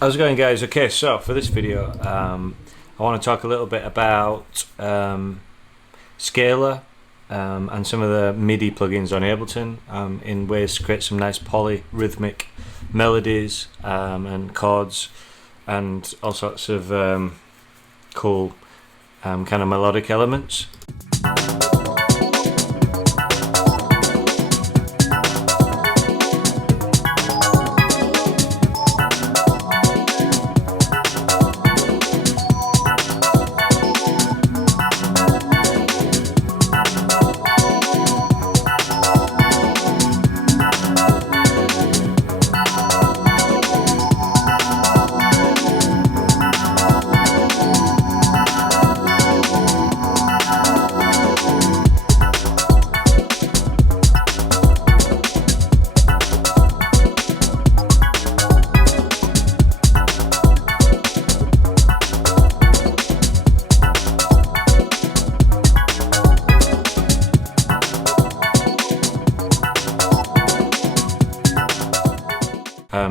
How's it going, guys? Okay, so for this video, I want to talk a little bit about Scalar and some of the MIDI plugins on Ableton in ways to create some nice polyrhythmic melodies and chords and all sorts of cool kind of melodic elements.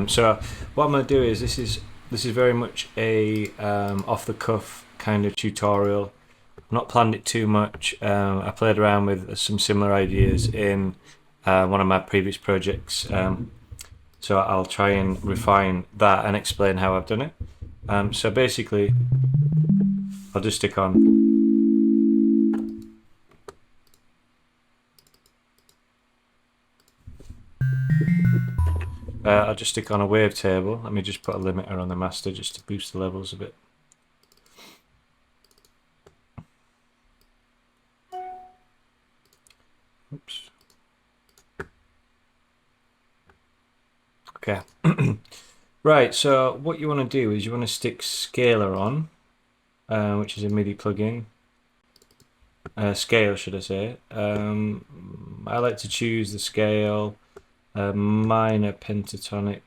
So what I'm going to do is this is very much a off the cuff kind of tutorial. I've not planned it too much. I played around with some similar ideas in one of my previous projects, so I'll try and refine that and explain how I've done it. So basically, I'll just stick on. I'll just stick on a wavetable. Let me just put a limiter on the master just to boost the levels a bit. Oops. Okay. Right, so what you want to do is you want to stick Scalar on, which is a MIDI plugin. Scale, should I say. I like to choose the scale minor pentatonic.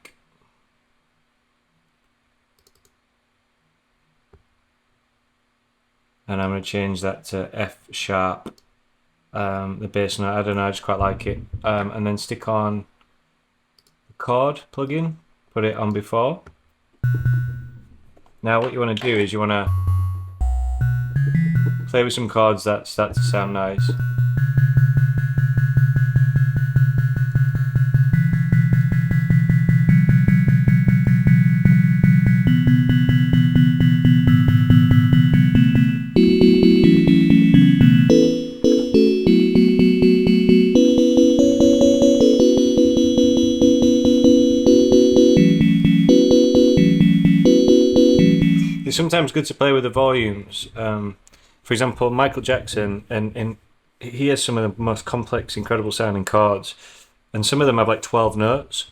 And I'm going to change that to F sharp, the bass note. I don't know, I just quite like it. And then stick on the chord plugin, put it on before. Now what you want to do is you want to play with some chords that start to sound nice. It's sometimes good to play with the volumes. For example, Michael Jackson, and he has some of the most complex, incredible sounding chords, and some of them have like 12 notes,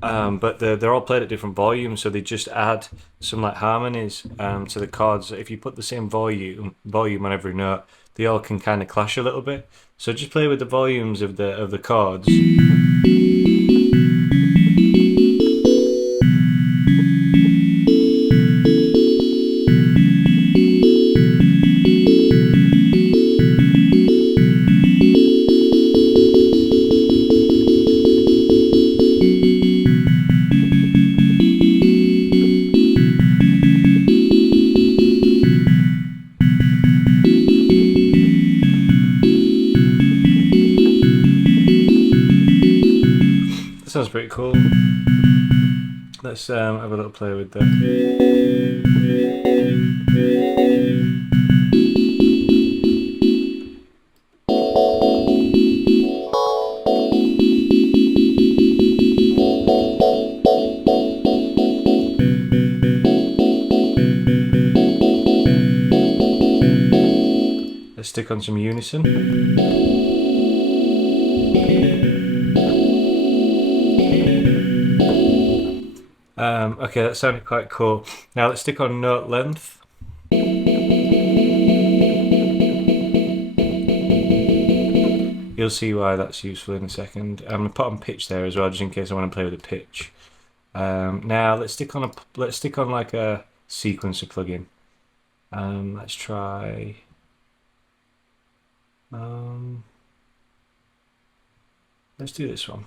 but they're all played at different volumes, so they just add some like harmonies to the chords. If you put the same volume on every note, they all can kind of clash a little bit. So just play with the volumes of the chords. That sounds pretty cool. Let's have a little play with that. Let's stick on some unison. Okay, that sounded quite cool. Now let's stick on note length. You'll see why that's useful in a second. I'm gonna put on pitch there as well, just in case I want to play with the pitch. Now let's stick on like a sequencer plugin. Let's try. Let's do this one.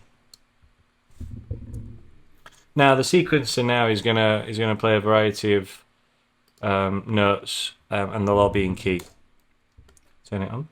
Now the sequencer now is gonna play a variety of notes, and they'll all be in key. Turn it on.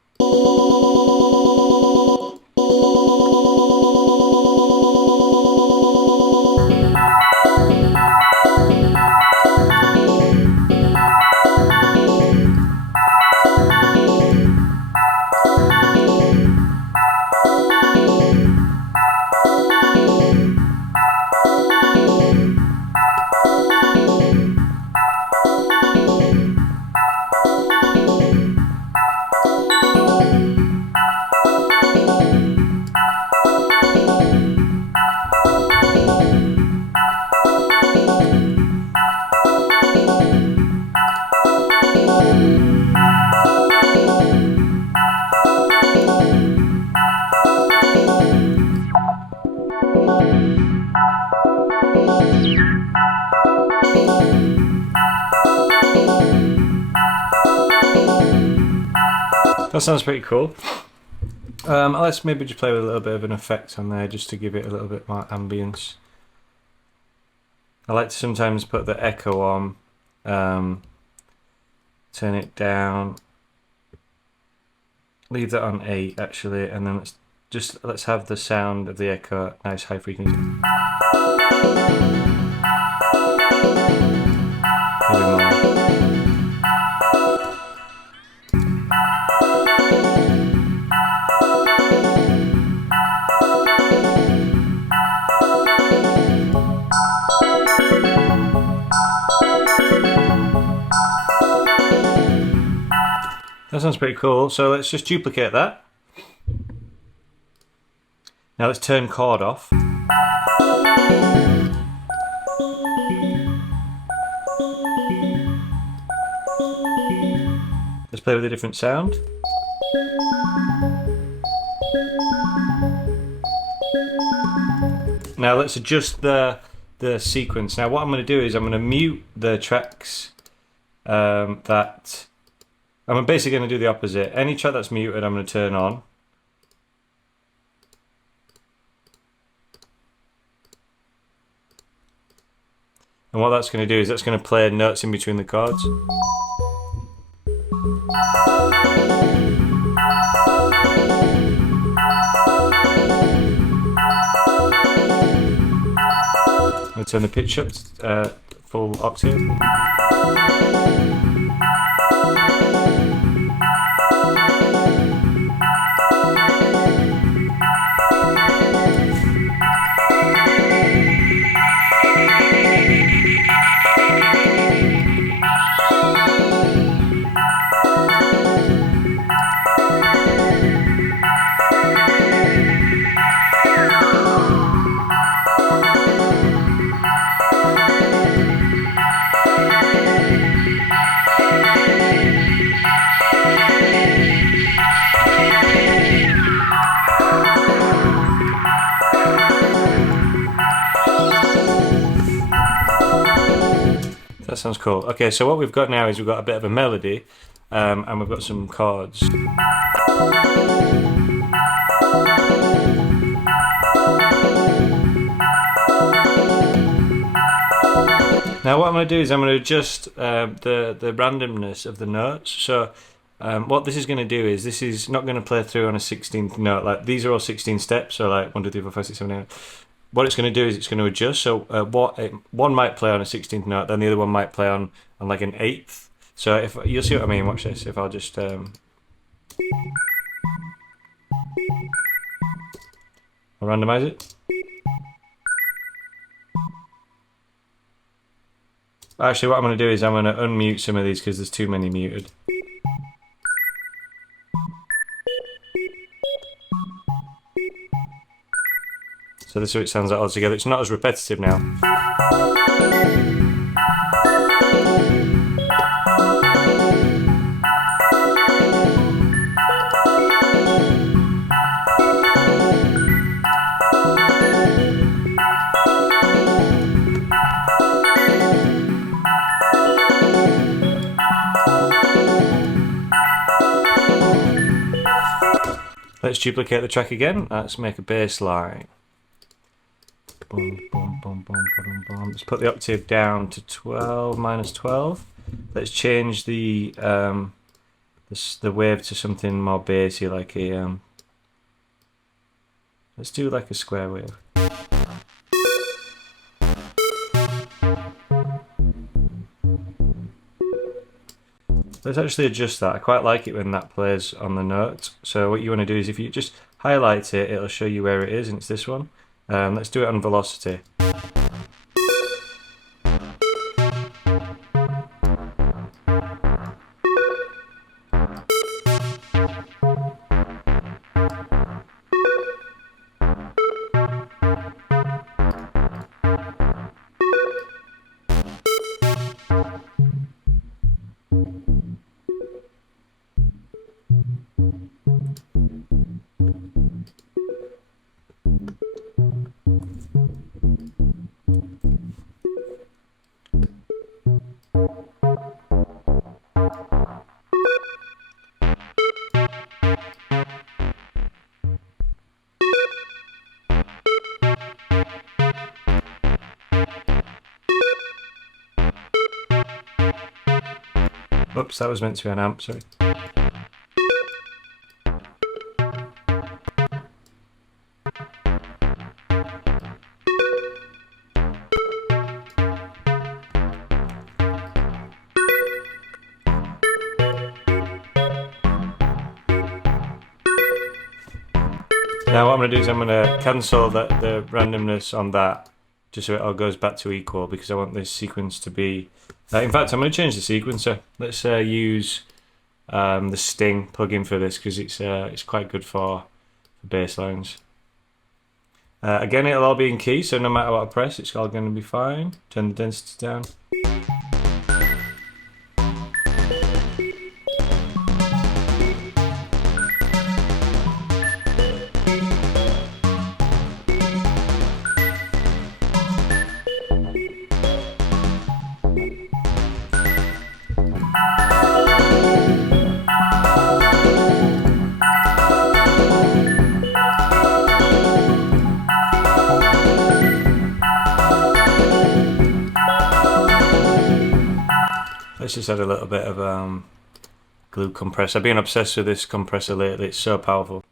That sounds pretty cool. Let's maybe just play with a little bit of an effect on there just to give it a little bit more ambience. I like to sometimes put the echo on, turn it down, leave that on 8 actually, and then let's have the sound of the echo at nice high frequency. Maybe more. That sounds pretty cool. So let's just duplicate that. Now let's turn chord off. Let's play with a different sound. Now let's adjust the sequence. Now what I'm going to do is I'm going to mute the tracks that... I'm basically going to do the opposite. Any track that's muted I'm going to turn on. And what that's going to do is that's going to play notes in between the chords. I'm going to turn the pitch up to full octave. That sounds cool. Okay, so what we've got now is we've got a bit of a melody, and we've got some chords. Now what I'm going to do is I'm going to adjust the randomness of the notes. So what this is going to do is this is not going to play through on a 16th note. Like these are all 16 steps, so like 1, 2, 3, 4, 5, 6, 7, 8. What it's going to do is it's going to adjust. So one might play on a 16th note, then the other one might play on like an 8th. So if you'll see what I mean, watch this. If I'll just I'll randomize it. Actually, what I'm going to do is I'm going to unmute some of these because there's too many muted. So this is what it sounds like all together. It's not as repetitive now. Let's duplicate the track again. Let's make a bass line. boom, boom, boom, boom, boom, boom. Let's put the octave down to 12 minus 12. Let's change the wave to something more bassy, like a let's do like a square wave. Let's actually adjust that. I quite like it when that plays on the note. So what you want to do is, if you just highlight it, it'll show you where it is, and it's this one. Let's do it on velocity. Oops, that was meant to be an amp, sorry. Now what I'm going to do is I'm going to cancel the randomness on that, just so it all goes back to equal, because I want this sequence to be... in fact, I'm going to change the sequencer. Let's use the Sting plugin for this, because it's quite good for bass lines. Again, it'll all be in key, so no matter what I press, it's all going to be fine. Turn the density down. Let's just add a little bit of glue compressor. I've been obsessed with this compressor lately, it's so powerful.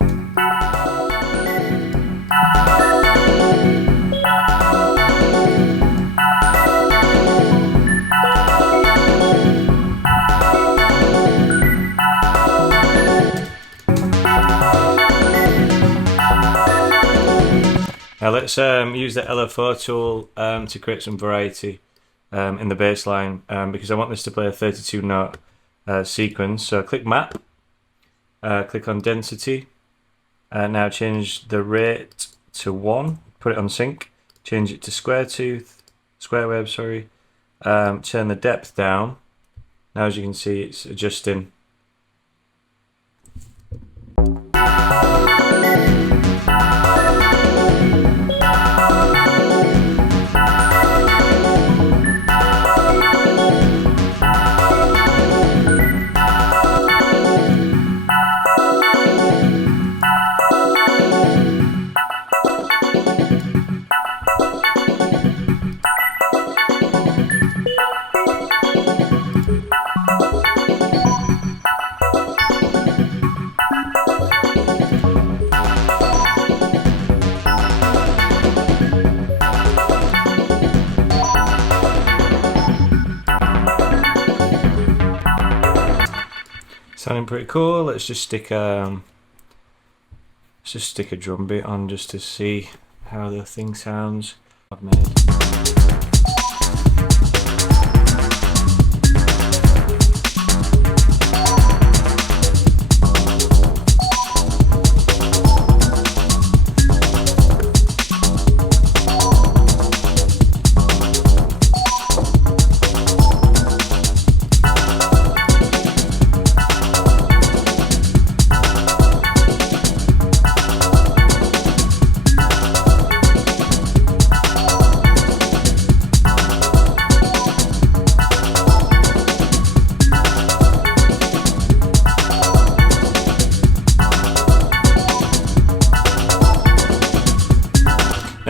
Now let's use the LFO tool to create some variety in the bass line, because I want this to play a 32 note sequence. So click map, click on density, now change the rate to 1, put it on sync, change it to square wave, sorry, turn the depth down. Now as you can see, it's adjusting. Sounding pretty cool. Let's just stick a drum beat on just to see how the thing sounds. I've made.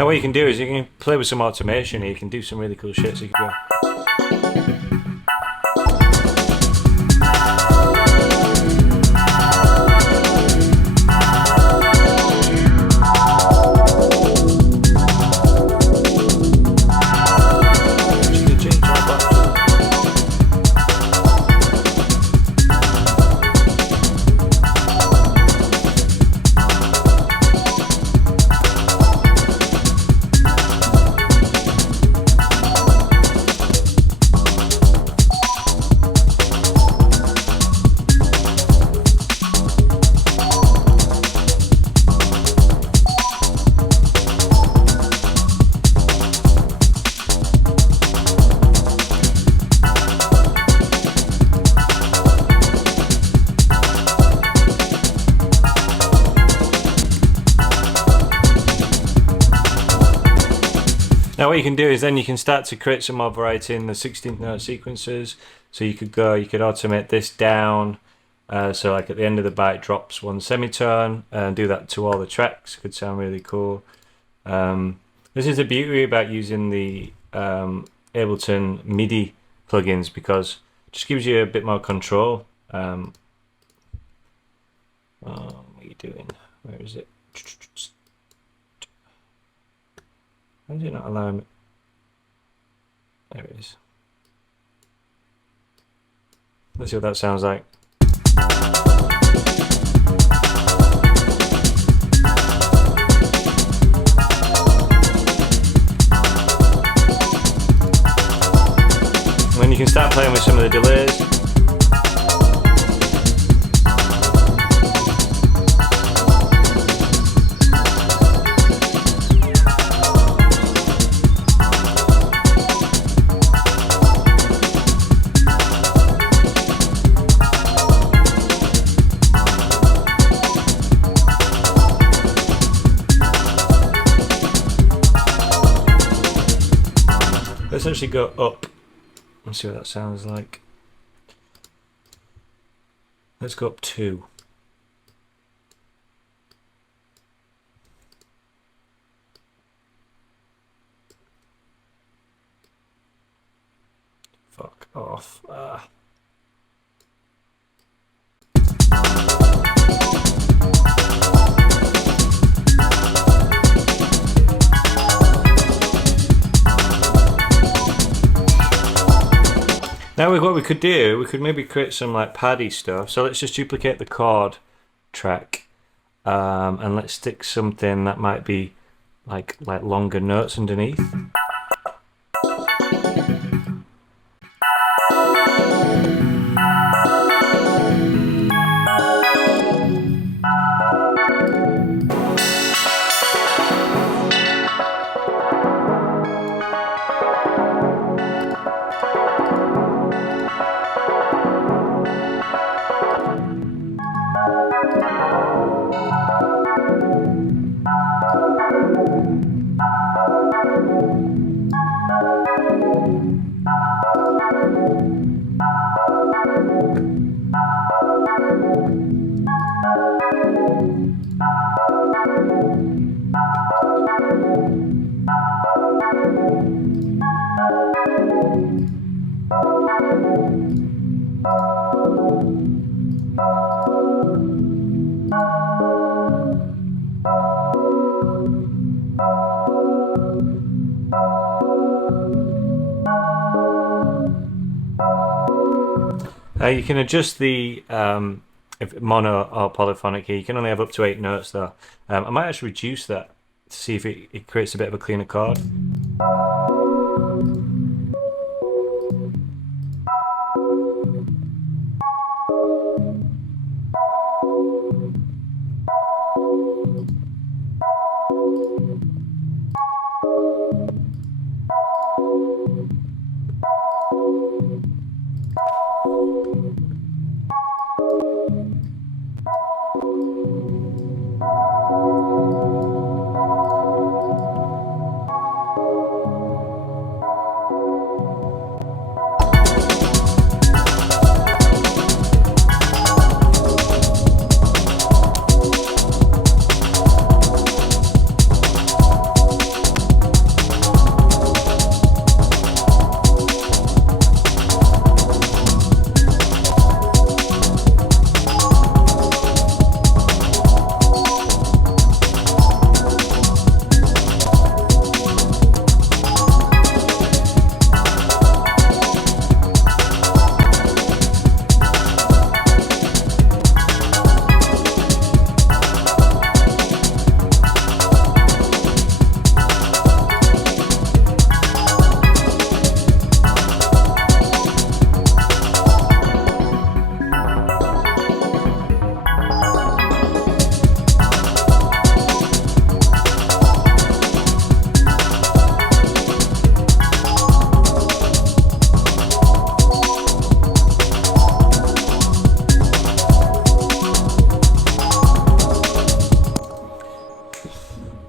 what you can do is you can play with some automation here. You can do some really cool shit. So you can go. Now what you can do is then you can start to create some more variety in the 16th note sequences. So you could automate this down. So like at the end of the bar it drops one semitone and do that to all the tracks. Could sound really cool. This is the beauty about using the Ableton MIDI plugins, because it just gives you a bit more control. What are you doing? Where is it? Why is it not allowing me? There it is. Let's see what that sounds like. And then you can start playing with some of the delays. Let's actually go up and see what that sounds like. Let's go up 2. Fuck off. Now what we could do, we could maybe create some like paddy stuff. So let's just duplicate the chord track, and let's stick something that might be like longer notes underneath. You can adjust the if mono or polyphonic here. You can only have up to 8 notes though. I might actually reduce that to see if it creates a bit of a cleaner chord.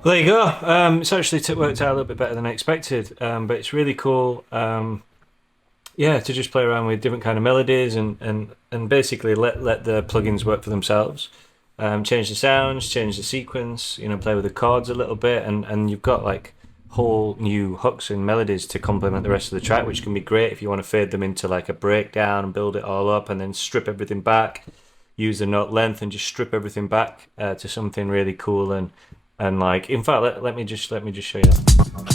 Well, there you go. It's actually worked out a little bit better than I expected, but it's really cool. Yeah, to just play around with different kind of melodies and basically let the plugins work for themselves. Change the sounds, change the sequence. Play with the chords a little bit, and you've got like whole new hooks and melodies to complement the rest of the track, which can be great if you want to fade them into like a breakdown and build it all up, and then strip everything back. Use the note length and just strip everything back to something really cool and like. In fact, let me just show you that.